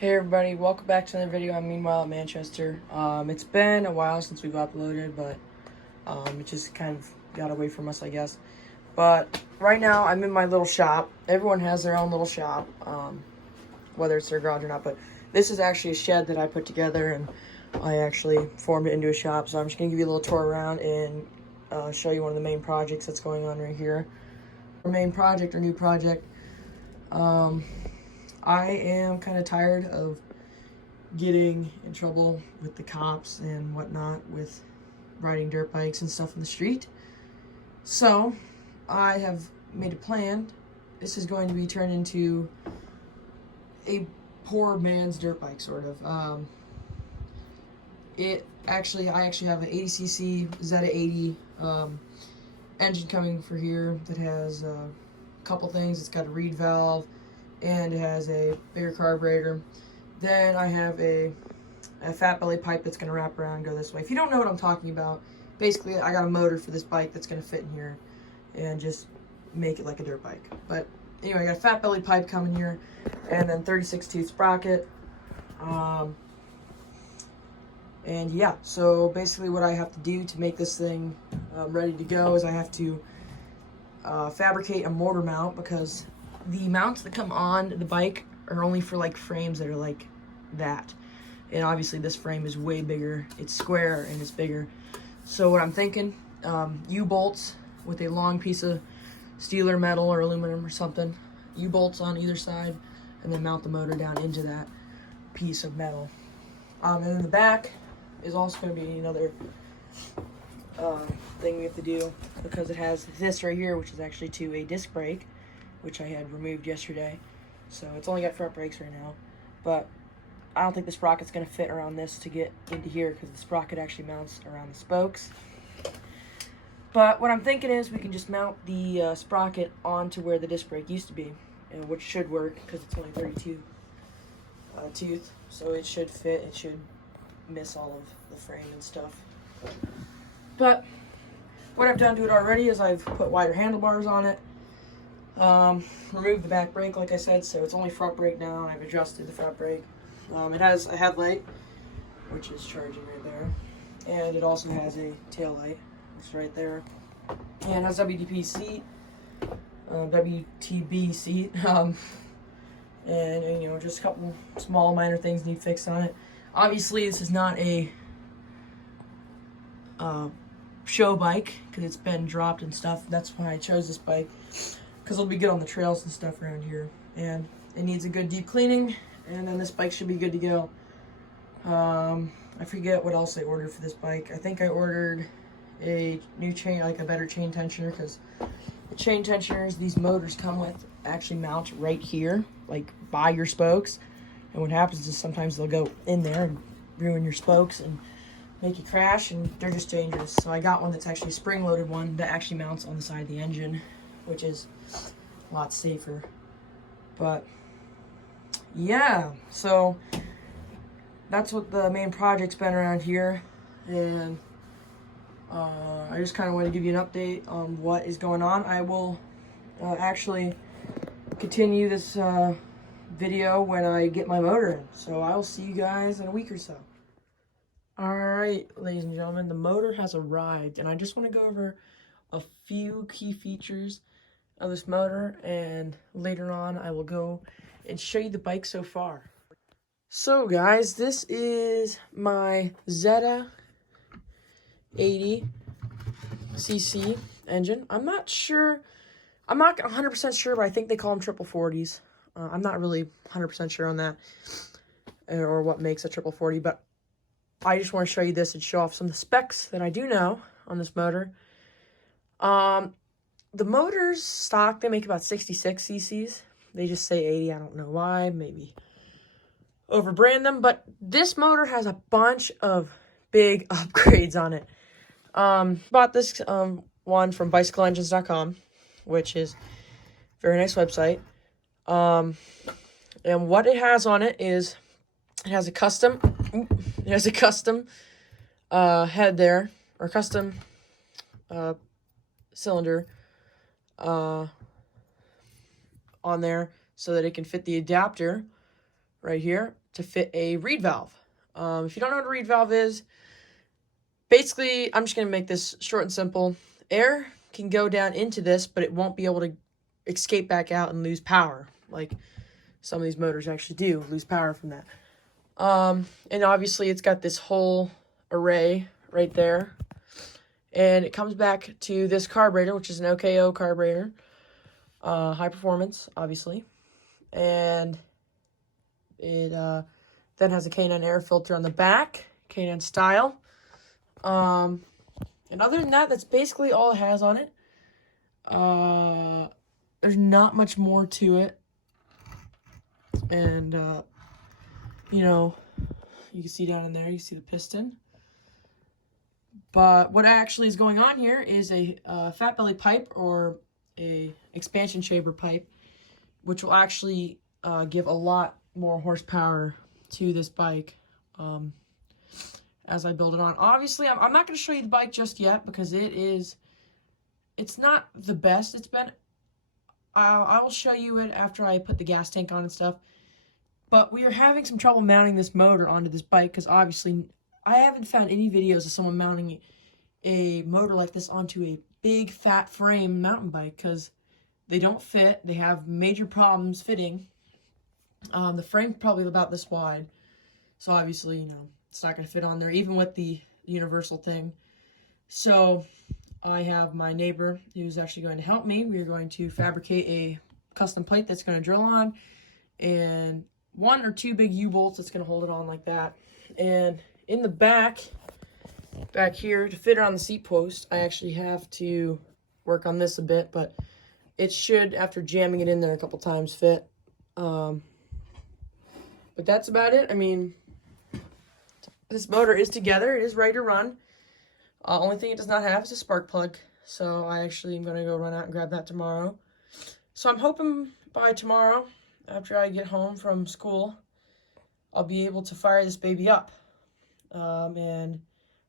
Hey everybody, welcome back to another video. I'm Meanwhile at Manchester. It's been a while since we've uploaded, but it just kind of got away from us, I guess. But right now, I'm in my little shop. Everyone has their own little shop, whether it's their garage or not. But this is actually a shed that I put together, and I actually formed it into a shop. So I'm just going to give you a little tour around and show you one of the main projects that's going on right here. Our main project, or new project. I am kind of tired of getting in trouble with the cops and whatnot with riding dirt bikes and stuff in the street. So I have made a plan. This is going to be turned into a poor man's dirt bike, sort of. I actually have an 80cc Zeta 80 engine coming for here that has a couple things. It's got a reed valve, and it has a bigger carburetor. Then I have a fat belly pipe that's going to wrap around and go this way. If you don't know what I'm talking about, basically I got a motor for this bike that's going to fit in here and just make it like a dirt bike. But anyway, I got a fat belly pipe coming here, and then 36 tooth sprocket. And yeah, so basically what I have to do to make this thing ready to go is I have to fabricate a motor mount, because the mounts that come on the bike are only for like frames that are like that. And obviously this frame is way bigger. It's square and it's bigger. So what I'm thinking, U-bolts with a long piece of steel or metal or aluminum or something. U-bolts on either side, and then mount the motor down into that piece of metal. And then the back is also going to be another thing we have to do, because it has this right here, which is actually to a disc brake, which I had removed yesterday. So it's only got front brakes right now. But I don't think the sprocket's going to fit around this to get into here, because the sprocket actually mounts around the spokes. But what I'm thinking is we can just mount the sprocket onto where the disc brake used to be, which should work because it's only 32 tooth. So it should fit. It should miss all of the frame and stuff. But what I've done to it already is I've put wider handlebars on it. Removed the back brake, like I said, so it's only front brake now. I've adjusted the front brake. It has a headlight, which is charging right there, and it also has a tail light, which is right there, and it has WTB seat, and you know, just a couple small minor things need fixed on it. Obviously, this is not a show bike, because it's been dropped and stuff. That's why I chose this bike, because it'll be good on the trails and stuff around here. And it needs a good deep cleaning, and then this bike should be good to go. I forget what else I ordered for this bike. I think I ordered a new chain, like a better chain tensioner, because the chain tensioners these motors come with actually mount right here, like by your spokes. And what happens is sometimes they'll go in there and ruin your spokes and make you crash, and they're just dangerous. So I got one that's actually a spring-loaded one that actually mounts on the side of the engine, which is a lot safer. But yeah, so that's what the main project's been around here, and I just kind of want to give you an update on what is going on. I will actually continue this video when I get my motor in, so I will see you guys in a week or so. Alright, ladies and gentlemen, the motor has arrived, and I just want to go over a few key features of this motor, and later on I will go and show you the bike so far. So guys, this is my Zeta 80cc engine. I'm not 100% sure, but I think they call them 4040s. I'm not really 100% sure on that, or what makes a 4040, but I just want to show you this and show off some of the specs that I do know on this motor. The motor's stock, they make about 66 cc's. They just say 80, I don't know why, maybe overbrand them, but this motor has a bunch of big upgrades on it. Bought this one from bicycleengines.com, which is a very nice website. And what it has on it is, it has a custom head there, or custom cylinder on there, so that it can fit the adapter right here, to fit a reed valve. If you don't know what a reed valve is, basically, I'm just going to make this short and simple. Air can go down into this, but it won't be able to escape back out and lose power, like some of these motors actually do lose power from that. And obviously, it's got this whole array right there. And it comes back to this carburetor, which is an OKO carburetor. High performance, obviously. And it then has a K9 air filter on the back, K9 style. And other than that, that's basically all it has on it. There's not much more to it. And, you know, you can see down in there, you see the piston. But what actually is going on here is a fat belly pipe or a expansion chamber pipe, which will actually give a lot more horsepower to this bike as I build it on. Obviously, I'm not going to show you the bike just yet because it's not the best it's been. I will show you it after I put the gas tank on and stuff. But we are having some trouble mounting this motor onto this bike because obviously I haven't found any videos of someone mounting a motor like this onto a big fat frame mountain bike because they don't fit. They have major problems fitting. The frame's probably about this wide. So obviously, you know, it's not going to fit on there, even with the universal thing. So I have my neighbor who's actually going to help me. We're going to fabricate a custom plate that's going to drill on and 1 or 2 big U-bolts that's going to hold it on like that. And in the back here, to fit it on the seat post, I actually have to work on this a bit, but it should, after jamming it in there a couple times, fit. But that's about it. I mean, this motor is together. It is ready to run. Only thing it does not have is a spark plug. So I actually am going to go run out and grab that tomorrow. So I'm hoping by tomorrow, after I get home from school, I'll be able to fire this baby up. And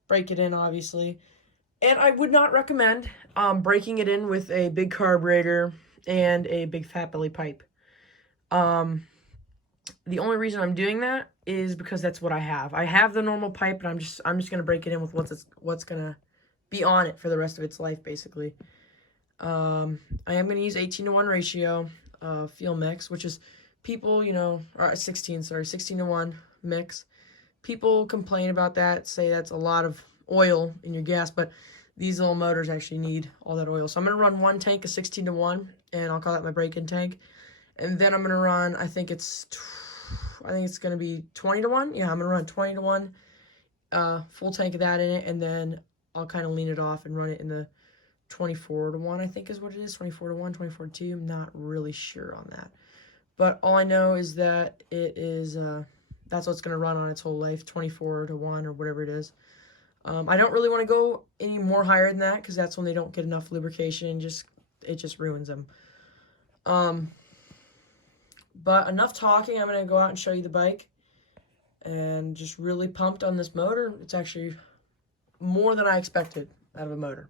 break it in, obviously. And I would not recommend breaking it in with a big carburetor and a big fat belly pipe. The only reason I'm doing that is because that's what I have. I have the normal pipe, and I'm just gonna break it in with what's gonna be on it for the rest of its life, basically. I am gonna use 18-to-1 ratio fuel mix, which is people, you know, or 16-to-1 mix. People complain about that, say that's a lot of oil in your gas, but these little motors actually need all that oil. So I'm going to run 1 tank of 16-to-1, and I'll call that my break-in tank. And then I'm going to run, I think it's going to be 20-to-1. Yeah, I'm going to run 20-to-1, full tank of that in it, and then I'll kind of lean it off and run it in the 24-to-1, I think is what it is, 24-to-1, 24-to-2. I'm not really sure on that. But all I know is that it is... that's what it's going to run on its whole life, 24-to-1 or whatever it is. I don't really want to go any more higher than that because that's when they don't get enough lubrication and it just ruins them. But enough talking. I'm going to go out and show you the bike. And just really pumped on this motor. It's actually more than I expected out of a motor.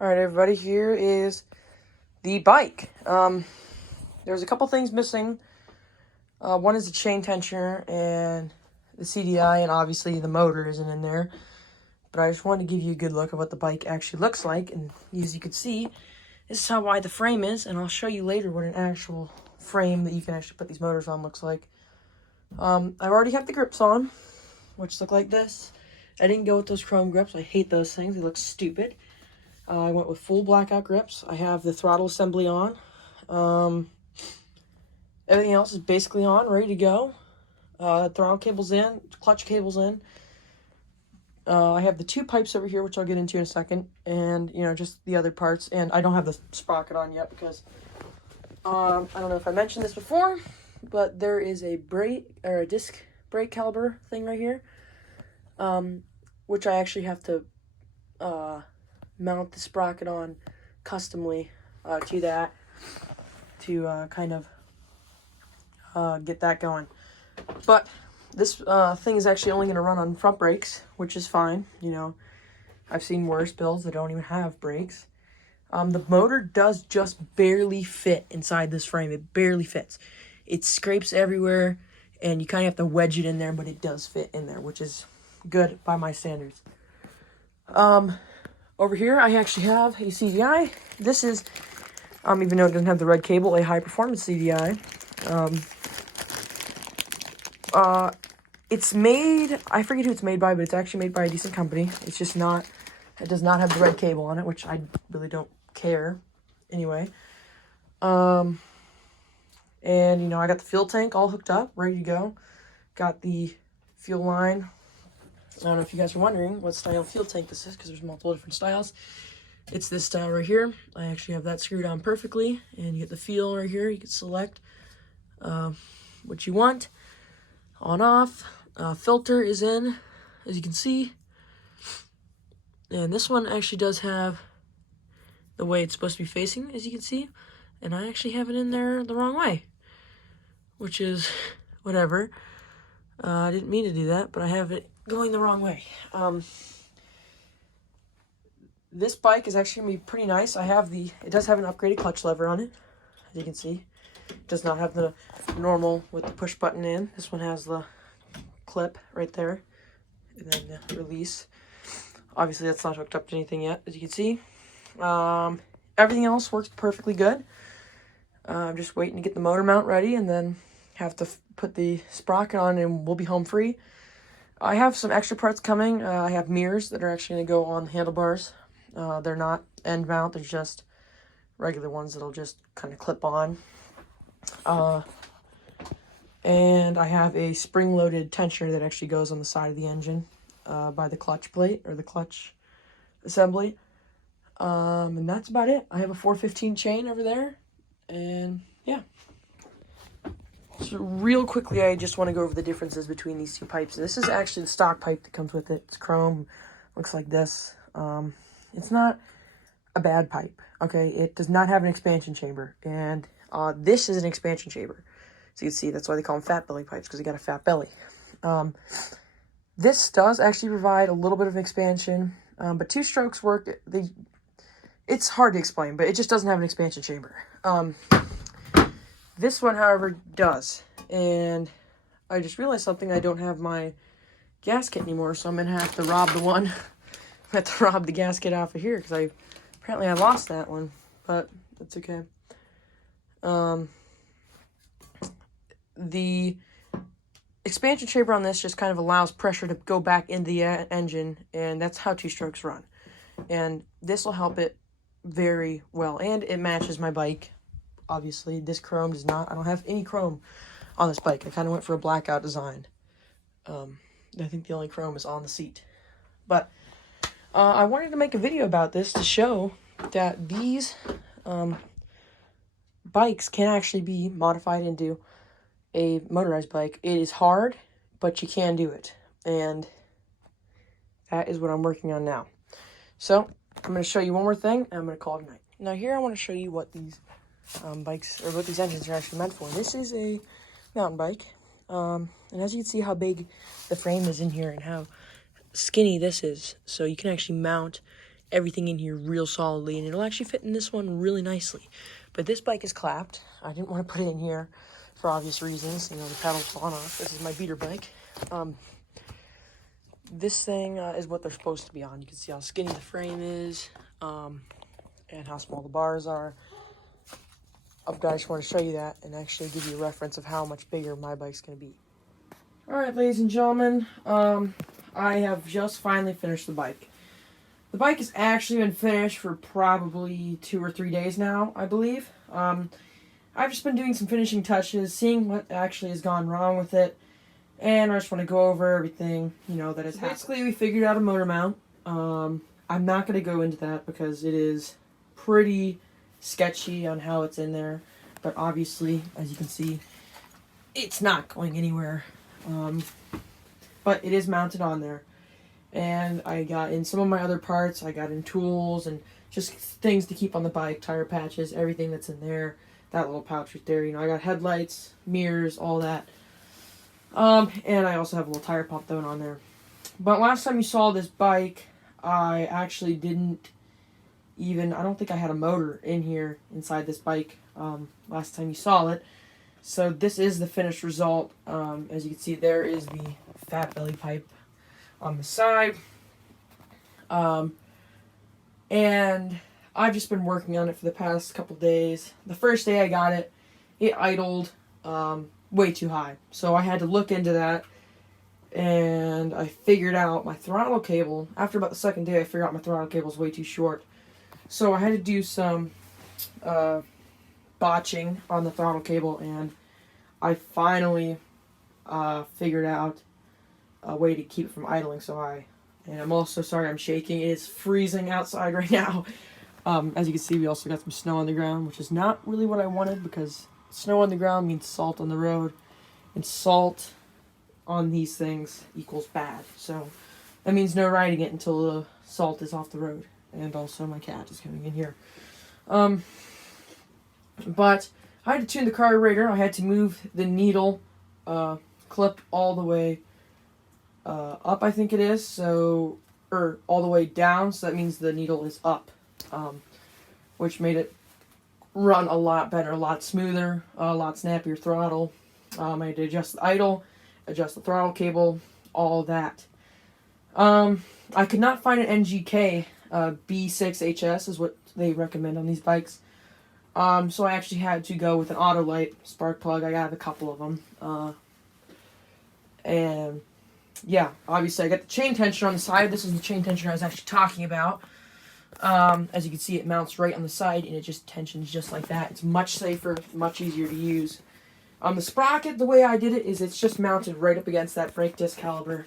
All right, everybody, here is the bike. There's a couple things missing. One is the chain tensioner and the CDI, and obviously the motor isn't in there. But I just wanted to give you a good look of what the bike actually looks like. And as you can see, this is how wide the frame is. And I'll show you later what an actual frame that you can actually put these motors on looks like. I already have the grips on, which look like this. I didn't go with those chrome grips. I hate those things. They look stupid. I went with full blackout grips. I have the throttle assembly on. Everything else is basically on, ready to go. Throttle cable's in, clutch cable's in. I have the 2 pipes over here, which I'll get into in a second, and, you know, just the other parts. And I don't have the sprocket on yet because I don't know if I mentioned this before, but there is a brake or a disc brake caliper thing right here, which I actually have to mount the sprocket on customly to that to kind of get that going. But this thing is actually only going to run on front brakes, which is fine. You know, I've seen worse builds that don't even have brakes. The motor does just barely fit inside this frame. It barely fits. It scrapes everywhere. and you kind of have to wedge it in there, but it does fit in there, which is good by my standards. Over here, I actually have a CDI. This is, even though it doesn't have the red cable, a high-performance CDI. It's made, I forget who it's made by, but it's actually made by a decent company. It's just not, it does not have the red cable on it, which I really don't care anyway. And, you know, I got the fuel tank all hooked up, ready to go. Got the fuel line. I don't know if you guys are wondering what style fuel tank this is, because there's multiple different styles. It's this style right here. I actually have that screwed on perfectly, and you get the fuel right here. You can select what you want. On, off. Filter is in, as you can see. And this one actually does have the way it's supposed to be facing, as you can see. And I actually have it in there the wrong way, which is whatever. I didn't mean to do that, but I have it going the wrong way. This bike is actually going to be pretty nice. It does have an upgraded clutch lever on it, as you can see. It does not have the normal with the push button in. This one has the clip right there, and then the release. Obviously, that's not hooked up to anything yet, as you can see. Everything else works perfectly good. I'm just waiting to get the motor mount ready, and then have to put the sprocket on, and we'll be home free. I have some extra parts coming. I have mirrors that are actually going to go on the handlebars. They're not end mount, they're just regular ones that'll just kind of clip on. And I have a spring-loaded tensioner that actually goes on the side of the engine by the clutch plate, or the clutch assembly. And that's about it. I have a 415 chain over there, and yeah. So real quickly, I just want to go over the differences between these two pipes. This is actually the stock pipe that comes with it. It's chrome, looks like this. It's not a bad pipe, okay? It does not have an expansion chamber, and this is an expansion chamber. So you can see that's why they call them fat belly pipes, because they got a fat belly. This does actually provide a little bit of expansion, but two strokes work. It's hard to explain, but it just doesn't have an expansion chamber. This one, however, does. And I just realized something. I don't have my gasket anymore, so I'm going to have to rob the one. I have to rob the gasket off of here, because apparently I lost that one, but that's okay. The expansion chamber on this just kind of allows pressure to go back into the engine, and that's how two-strokes run. And this will help it very well, and it matches my bike. Obviously, this chrome does not. I don't have any chrome on this bike. I kind of went for a blackout design. I think the only chrome is on the seat. But I wanted to make a video about this to show that these bikes can actually be modified into a motorized bike. It is hard, but you can do it. And that is what I'm working on now. So, I'm going to show you one more thing, and I'm going to call it a night. Now, here I want to show you what these bikes, or what these engines are actually meant for. This is a mountain bike, and as you can see how big the frame is in here and how skinny this is, so you can actually mount everything in here real solidly, and it'll actually fit in this one really nicely. But this bike is clapped. I didn't want to put it in here for obvious reasons. You know, the pedals fall off. This is my beater bike. This thing is what they're supposed to be on. You can see how skinny the frame is, and how small the bars are. I just want to show you that and actually give you a reference of how much bigger my bike's going to be. Alright, ladies and gentlemen, I have just finally finished the bike. The bike has actually been finished for probably 2 or 3 days now, I believe. I've just been doing some finishing touches, seeing what actually has gone wrong with it, and I just want to go over everything, you know, that has happened. Basically, we figured out a motor mount. I'm not going to go into that because it is pretty sketchy on how it's in there, but obviously, as you can see, it's not going anywhere. But it is mounted on there, and I got in some of my other parts. I got in tools and just things to keep on the bike, tire patches, everything that's in there. That little pouch right there, you know, I got headlights, mirrors, all that. And I also have a little tire pump thrown on there. But last time you saw this bike, I actually didn't even, I don't think I had a motor in here inside this bike last time you saw it. So this is the finished result. As you can see, there is the fat belly pipe on the side. And I've just been working on it for the past couple days. The first day I got it, it idled way too high. So I had to look into that, and I figured out my throttle cable. After about the second day, I figured out my throttle cable is way too short. So I had to do some botching on the throttle cable, and I finally figured out a way to keep it from idling so high. And I'm also sorry I'm shaking. It is freezing outside right now. As you can see, we also got some snow on the ground, which is not really what I wanted, because snow on the ground means salt on the road, and salt on these things equals bad. So that means no riding it until the salt is off the road. And also my cat is coming in here. But I had to tune the carburetor. I had to move the needle clip all the way up, I think it is. So, or all the way down. So that means the needle is up, which made it run a lot better, a lot smoother, a lot snappier throttle. I had to adjust the idle, adjust the throttle cable, all that. I could not find an NGK. B6HS is what they recommend on these bikes. So I actually had to go with an Autolite spark plug. I got a couple of them. And yeah, obviously I got the chain tensioner on the side. This is the chain tensioner I was actually talking about. As you can see, it mounts right on the side, and it just tensions just like that. It's much safer, much easier to use. The sprocket, the way I did it, is it's just mounted right up against that brake disc caliper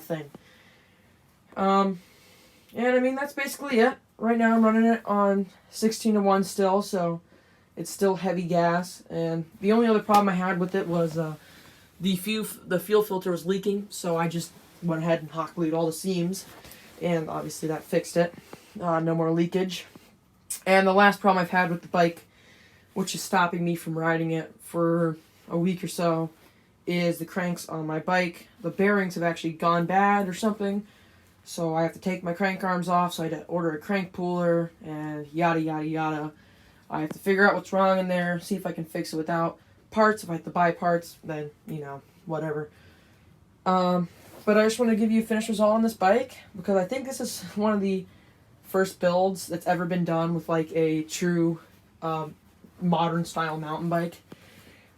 thing. And I mean, that's basically it. Right now I'm running it on 16-to-1 still, so it's still heavy gas. And the only other problem I had with it was the fuel filter was leaking, so I just went ahead and hot glued all the seams, and obviously that fixed it. No more leakage. And the last problem I've had with the bike, which is stopping me from riding it for a week or so, is the cranks on my bike. The bearings have actually gone bad or something. So I have to take my crank arms off, so I had to order a crank puller, and yada, yada, yada. I have to figure out what's wrong in there, see if I can fix it without parts. If I have to buy parts, then, you know, whatever. But I just want to give you a finished result on this bike, because I think this is one of the first builds that's ever been done with, like, a true modern-style mountain bike.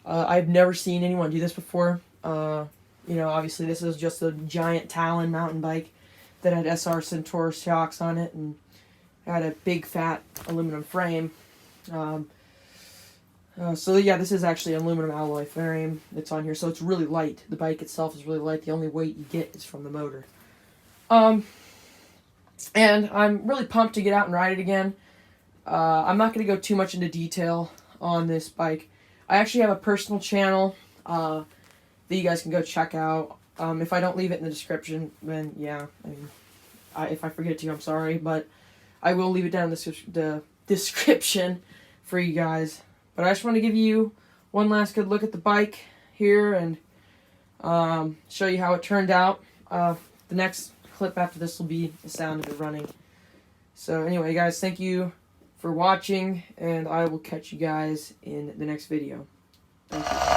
I've never seen anyone do this before. You know, obviously this is just a giant Talon mountain bike that had SR Centaur shocks on it, and had a big fat aluminum frame. So yeah, this is actually an aluminum alloy frame that's on here, so it's really light. The bike itself is really light. The only weight you get is from the motor. And I'm really pumped to get out and ride it again. I'm not going to go too much into detail on this bike. I actually have a personal channel that you guys can go check out. If I don't leave it in the description, then yeah, I mean, if I forget to, I'm sorry, but I will leave it down in the description for you guys. But I just want to give you one last good look at the bike here, and show you how it turned out. The next clip after this will be the sound of it running. So anyway, guys, thank you for watching, and I will catch you guys in the next video. Thank you.